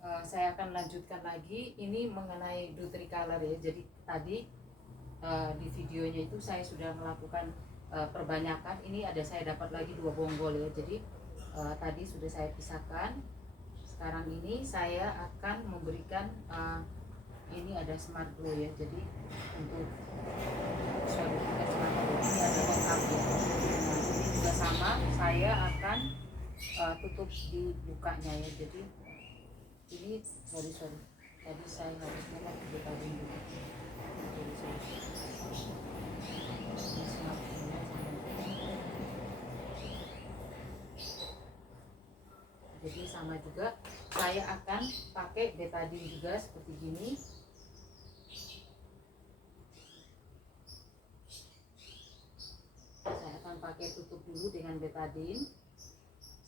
Saya akan lanjutkan lagi ini mengenai Nutricolor ya. Jadi tadi di videonya itu saya sudah melakukan perbanyakan. Ini ada saya dapat lagi 2 bonggol ya. Jadi tadi sudah saya pisahkan. Sekarang ini saya akan memberikan ini ada Smart Glow ya. Jadi untuk Smart Glow ini ada lengkap ya. Nah ini juga sama, saya akan tutup di bukanya ya. Jadi ini sorry tadi saya harusnya pakai betadine dulu. Jadi sama juga saya akan pakai betadine juga seperti gini. Saya akan pakai tutup dulu dengan betadine.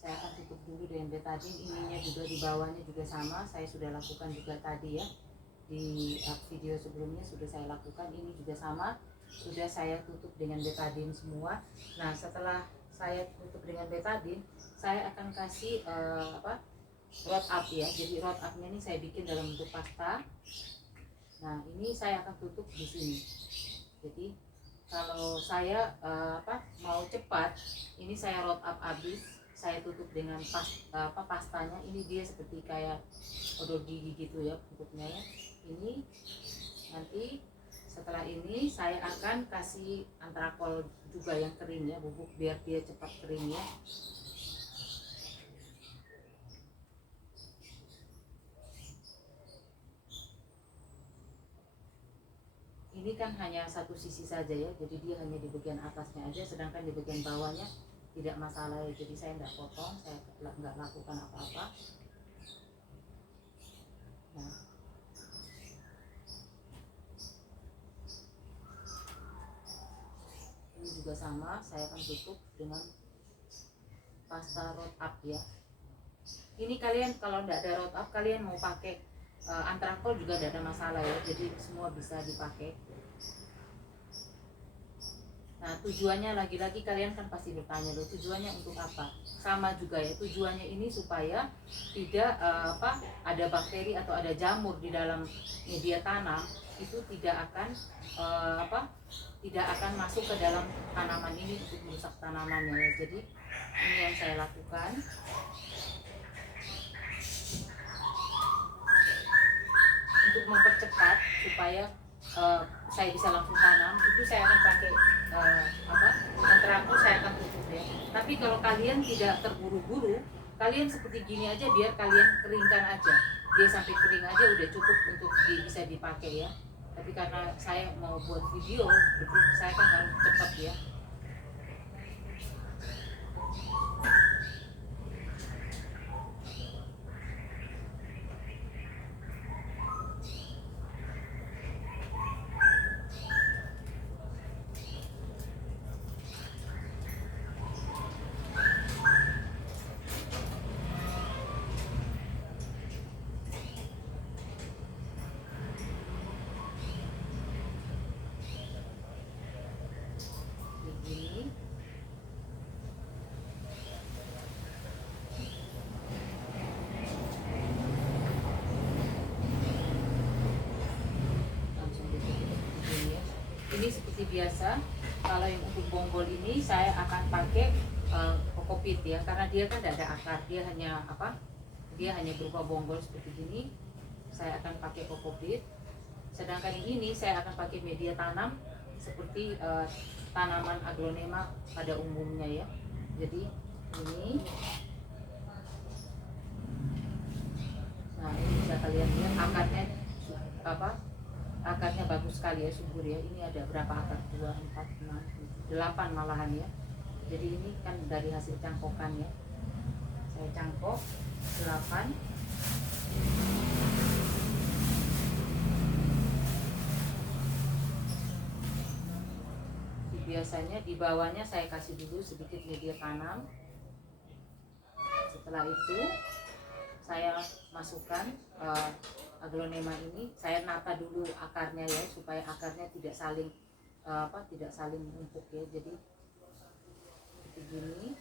Saya akan tutup dulu dengan betadine. Ininya juga di bawahnya juga sama, saya sudah lakukan juga tadi ya. Di video sebelumnya sudah saya lakukan. Ini juga sama, sudah saya tutup dengan betadine semua. Nah setelah saya tutup dengan betadine, saya akan kasih rot up ya. Jadi rot upnya ini saya bikin dalam bentuk pasta. Nah ini saya akan tutup di sini. Jadi kalau saya mau cepat, ini saya rot up habis, saya tutup dengan pastanya. Ini dia seperti kayak odol gigi gitu ya bentuknya ya. Ini nanti setelah ini saya akan kasih antrakol juga yang kering ya, bubuk biar dia cepat kering ya. Ini kan hanya satu sisi saja ya, jadi dia hanya di bagian atasnya aja, sedangkan di bagian bawahnya tidak masalah ya. Jadi saya nggak potong, saya nggak lakukan apa-apa. Nah ini juga sama, saya akan tutup dengan pasta rot up ya. Ini kalian kalau nggak ada rot up, kalian mau pakai antrakol juga tidak ada masalah ya, jadi semua bisa dipakai. Nah tujuannya lagi-lagi kalian kan pasti bertanya loh, tujuannya untuk apa? Sama juga ya, tujuannya ini supaya tidak ada bakteri atau ada jamur di dalam media tanam, itu tidak akan tidak akan masuk ke dalam tanaman ini untuk merusak tanamannya ya. Jadi ini yang saya lakukan. Untuk mempercepat supaya saya bisa langsung tanam, itu saya akan pakai antrakol, saya akan tutup ya. Tapi kalau kalian tidak terburu-buru, kalian seperti gini aja, biar kalian keringkan aja, dia sampai kering aja udah cukup untuk bisa dipakai ya. Tapi karena saya mau buat video, jadi saya kan harus cepat ya. Begini. Langsung ditutup begini ya. Ini seperti biasa. Kalau yang untuk bonggol ini saya akan pakai kokopit ya, karena dia kan tidak ada akar, dia hanya dia hanya berupa bonggol seperti gini. Saya akan pakai kokopit. Sedangkan yang ini saya akan pakai media tanam seperti tanaman aglonema pada umumnya ya. Jadi ini, nah ini bisa kalian lihat akarnya akarnya bagus sekali ya, subur ya. Ini ada berapa akar? 2, 4, 6, 7, 8 malahan ya. Jadi ini kan dari hasil cangkokan ya. Saya cangkok 8. Biasanya di bawahnya saya kasih dulu sedikit media tanam. Setelah itu saya masukkan aglonema ini, saya nata dulu akarnya ya, supaya akarnya tidak saling tidak saling menumpuk ya. Jadi begini.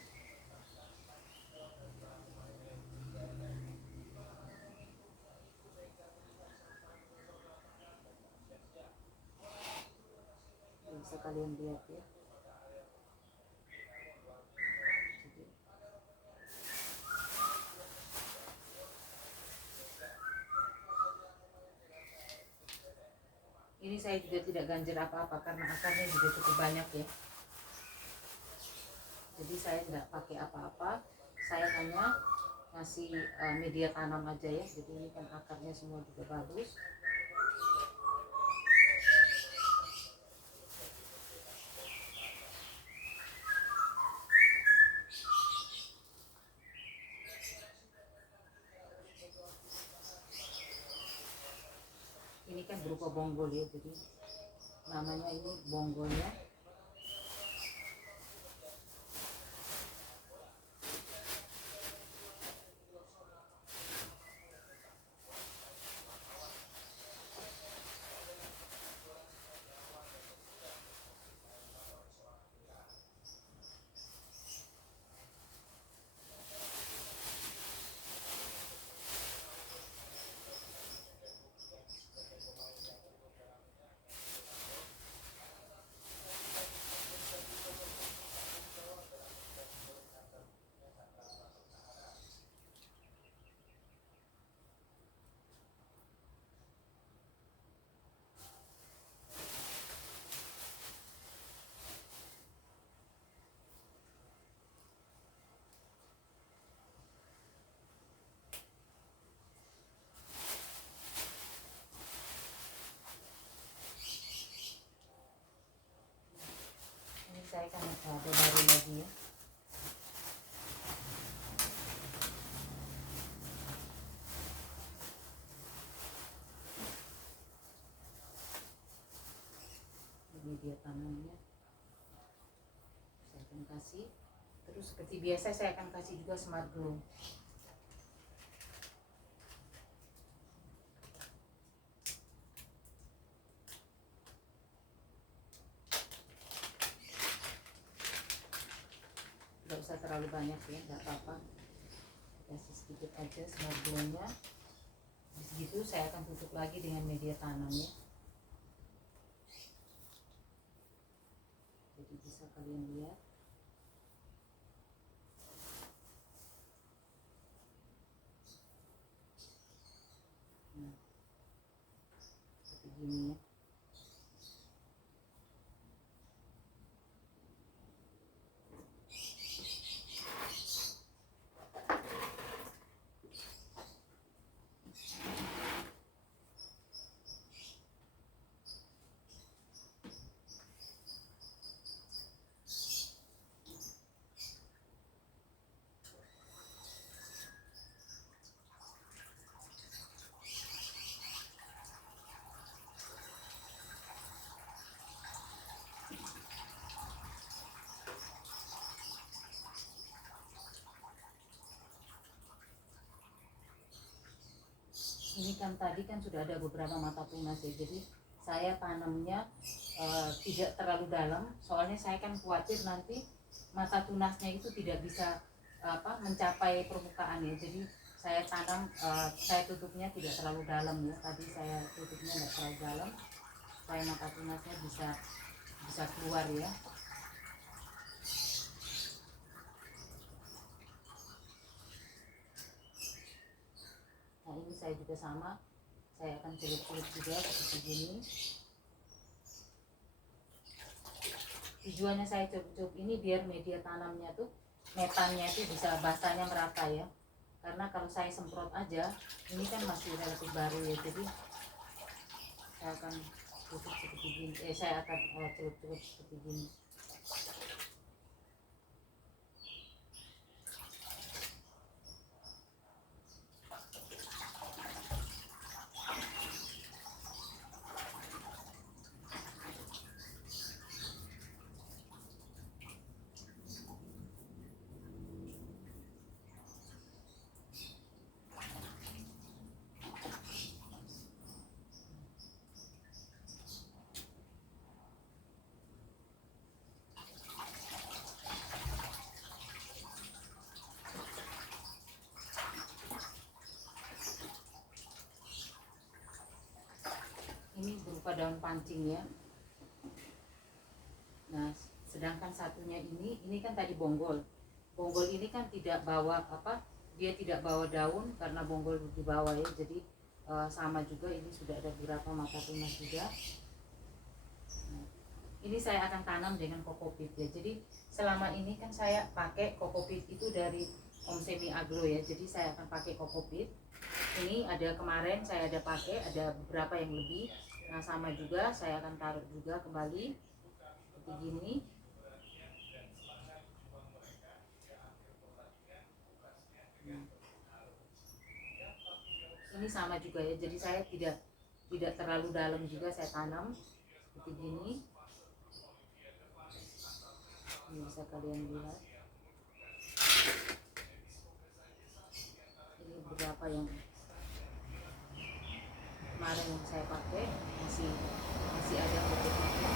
kalian lihat ya. Ini saya juga tidak ganjil apa-apa karena akarnya juga cukup banyak ya. Jadi saya tidak pakai apa-apa, saya hanya ngasih media tanam aja ya. Jadi ini kan akarnya semua juga bagus. Ini kan berupa bonggol ya, jadi namanya ini bonggolnya. Ini saya kan ada baru lagi ya. Ini dia tanamnya. Saya akan kasih. Terus seperti biasa saya akan kasih juga Smart Glow. Nggak usah terlalu banyak ya, nggak apa-apa. Kasih sedikit aja Smart Glow-nya. Begitu saya akan tutup lagi dengan media tanamnya. Jadi bisa kalian lihat. Nah, seperti gini ya. Ini kan tadi kan sudah ada beberapa mata tunas ya, jadi saya tanamnya tidak terlalu dalam, soalnya saya kan khawatir nanti mata tunasnya itu tidak bisa mencapai permukaan ya. Jadi saya tanam, saya tutupnya tidak terlalu dalam ya. Tadi saya tutupnya tidak terlalu dalam supaya mata tunasnya bisa keluar ya. Nah ini saya juga sama, saya akan celup-celup juga seperti ini. Tujuannya saya celup-celup ini biar media tanamnya tuh, metannya itu bisa basahnya merata ya. Karena kalau saya semprot aja, ini kan masih relatif baru ya, jadi saya akan tutup seperti gini. Saya akan celup-celup seperti gini. Ini berupa daun pancing ya. Nah, sedangkan satunya ini kan tadi bonggol. Bonggol ini kan tidak bawa apa, dia tidak bawa daun karena bonggol di bawah ya. Jadi sama juga, ini sudah ada beberapa mata tunas juga. Nah, ini saya akan tanam dengan kokopit ya. Jadi selama ini kan saya pakai kokopit itu dari Om Semi Agro ya. Jadi saya akan pakai kokopit. Ini ada kemarin saya ada pakai, ada beberapa yang lebih. Nah sama juga saya akan taruh juga kembali seperti gini. Ini sama juga ya. Jadi saya tidak terlalu dalam juga saya tanam seperti gini. Ini bisa kalian lihat. Ini beberapa yang kemarin yang saya pakai masih ada kokopitnya.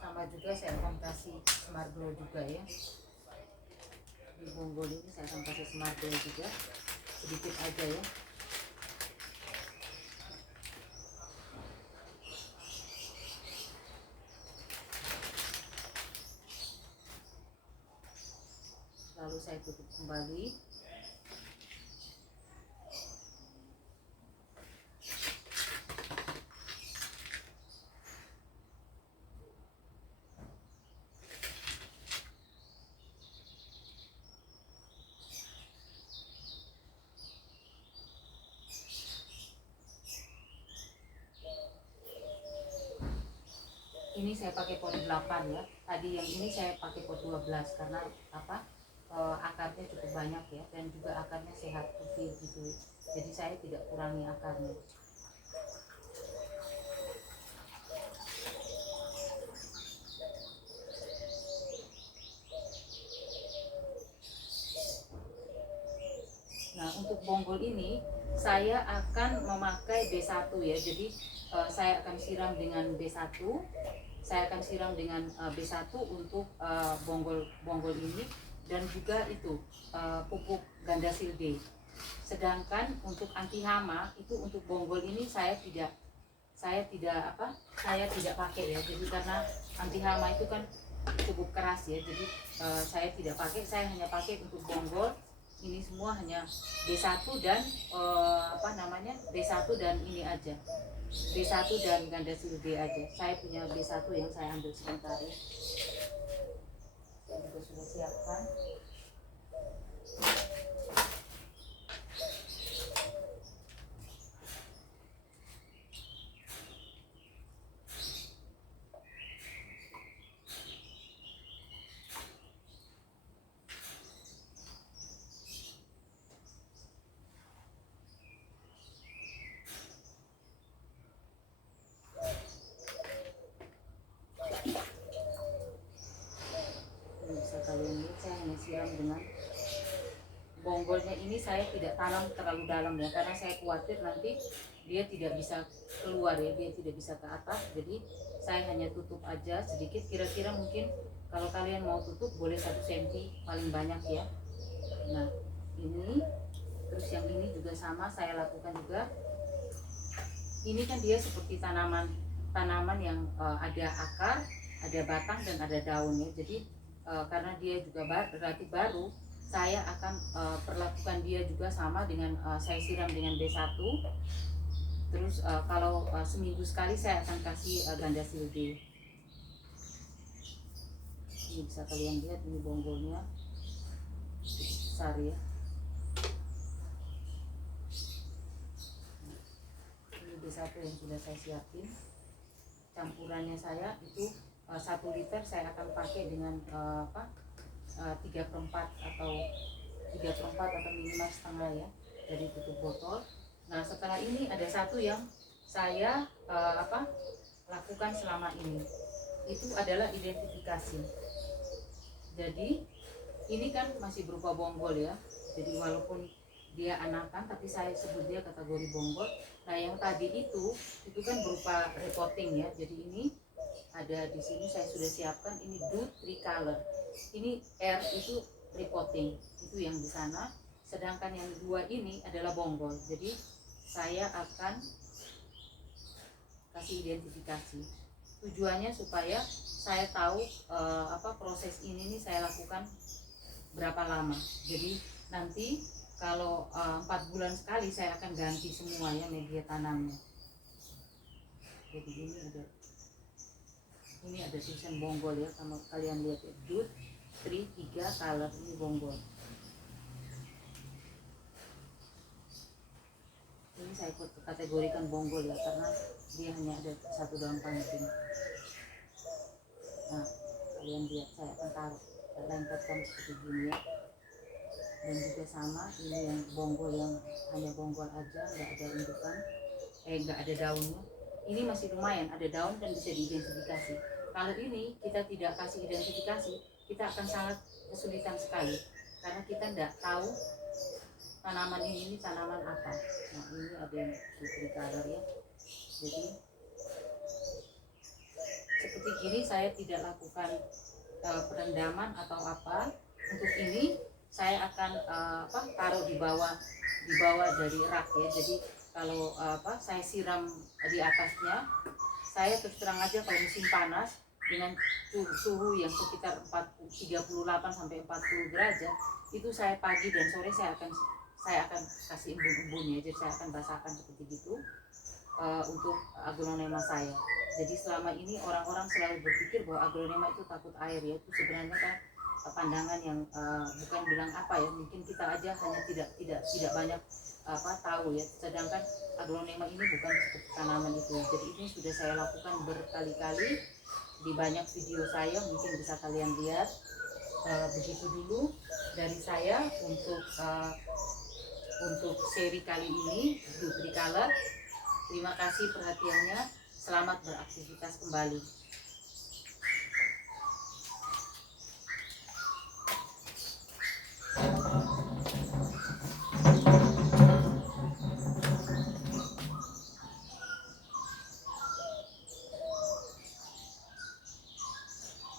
Sama juga saya akan kasih Smart Glow juga ya. Di bonggol ini saya akan kasih Smart Glow juga, sedikit aja ya. Lalu saya tutup kembali. Ini saya pakai pot 8 ya. Tadi yang ini saya pakai pot 12 karena apa? Akarnya cukup banyak ya, dan juga akarnya sehat putih gitu. Jadi saya tidak kurangi akarnya. Nah, untuk bonggol ini saya akan memakai B1 ya. Jadi saya akan siram dengan B1. Saya akan siram dengan B1 untuk bonggol ini, dan juga itu pupuk Gandasil D. Sedangkan untuk anti hama itu untuk bonggol ini saya tidak pakai ya. Jadi karena anti hama itu kan cukup keras ya. Jadi saya tidak pakai, saya hanya pakai untuk bonggol. Ini semua hanya B1 dan B1 dan ini aja. B1 dan Gandasil D aja. Saya punya B1 yang saya ambil sebentar ya. Saya juga sudah siapkan. Kalian lihat saya hanya siram dengan bonggolnya. Ini saya tidak tanam terlalu dalam ya, karena saya khawatir nanti dia tidak bisa keluar ya, dia tidak bisa ke atas. Jadi saya hanya tutup aja sedikit, kira-kira mungkin kalau kalian mau tutup boleh 1 cm paling banyak ya. Nah ini, terus yang ini juga sama saya lakukan juga. Ini kan dia seperti tanaman yang ada akar, ada batang dan ada daun ya. Jadi karena dia juga relatif baru, saya akan perlakukan dia juga sama dengan saya siram dengan B1. Terus kalau seminggu sekali saya akan kasih Gandasil D. Ini bisa kalian lihat, ini bonggolnya besar ya. Ini B1 yang sudah saya siapin. Campurannya saya itu 1 liter saya akan pakai dengan 3/4 atau minimal setengah ya dari tutup botol. Nah setelah ini ada satu yang saya lakukan selama ini, itu adalah identifikasi. Jadi ini kan masih berupa bonggol ya, jadi walaupun dia anakan tapi saya sebut dia kategori bonggol. Nah yang tadi itu kan berupa repotting ya, jadi ini ada di sini saya sudah siapkan, ini do tricolor, ini R itu repotting, itu yang di sana, sedangkan yang dua ini adalah bonggol. Jadi saya akan kasih identifikasi, tujuannya supaya saya tahu proses ini nih saya lakukan berapa lama. Jadi nanti kalau 4 bulan sekali saya akan ganti semua ya media tanamnya. Jadi ini ada tulisan bonggol ya, kalau kalian lihat ya, do 3 color, ini bonggol. Ini saya kategorikan bonggol ya, karena dia hanya ada satu daun pancing. Nah kalian lihat, saya akan taruh, lengketkan seperti gini ya. Dan juga sama, ini yang bonggol yang hanya bonggol aja, nggak ada indukan, nggak ada daunnya. Ini masih lumayan ada daun dan bisa diidentifikasi. Kalau ini kita tidak kasih identifikasi, kita akan sangat kesulitan sekali, karena kita tidak tahu tanaman ini tanaman apa. Nah ini ada yang tricolor ya. Jadi seperti gini saya tidak lakukan perendaman atau apa. Untuk ini saya akan taruh di bawah dari rak ya. Jadi kalau saya siram di atasnya, saya terus terang aja kalau musim panas dengan suhu yang sekitar 38 sampai 40 derajat, itu saya pagi dan sore saya akan kasih embun-embun ya. Jadi saya akan basahkan seperti itu untuk aglonema saya. Jadi selama ini orang-orang selalu berpikir bahwa aglonema itu takut air ya. Itu sebenarnya kan pandangan yang bukan bilang apa ya, mungkin kita aja hanya tidak banyak tahu ya. Sedangkan aglonema ini bukan seperti tanaman itu. Jadi ini sudah saya lakukan berkali-kali di banyak video saya, mungkin bisa kalian lihat. Begitu dulu dari saya untuk seri kali ini, do tricolor. Terima kasih perhatiannya, selamat beraktivitas kembali.